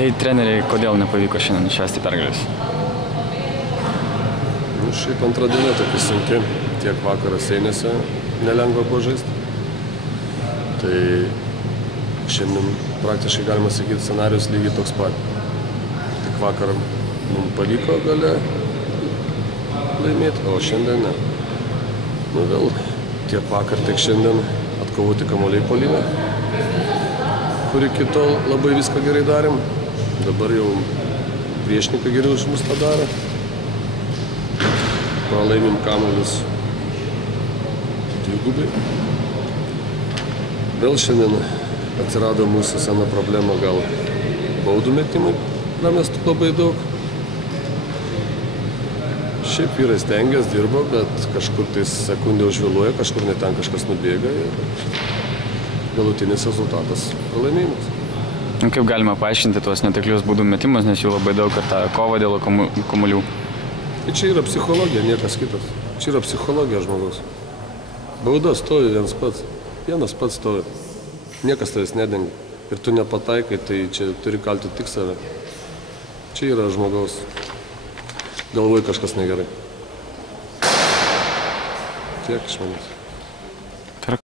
Tai treneriai, kodėl nepavyko šiandien išvesti pergalės? Šiaip antra diena tokia sunki, tiek vakaras Seinėse nelengva buvo žaisti. Tai šiandien praktiškai galima sakyti scenarius lygiai toks pat. Tik vakar mums pavyko gale laimėti, o šiandien ne. Nu vėl tiek vakar, tiek šiandien atkovoti kamuoliai puolime, kur iki tol labai viską gerai darėm. Dabar jau priešininkai geriau už mus tą daro. Pralaimim kamuolius dvigubai. Vėl šiandien atsirado mūsų sena problema, gal baudų metimai pramestų labai daug. Šiaip vyrai stengiasi, dirbo, bet kažkur tai sekundė užvėluoja, kažkur ne ten kažkas nubėga ir galutinis rezultatas pralaimėjimas. Kaip galima paaiškinti tuos netiklius baudų metimus, nes jų labai daug ir tą kovą dėl kamuolių? Tai čia yra psichologija, niekas kitas. Čia yra psichologija žmogaus. Bauda stovi vienas pats stovi. Niekas tavęs nedengia. Ir tu nepataikai, tai čia turi kalti tik save. Čia yra žmogaus galvoj kažkas negerai. Tiek iš manęs.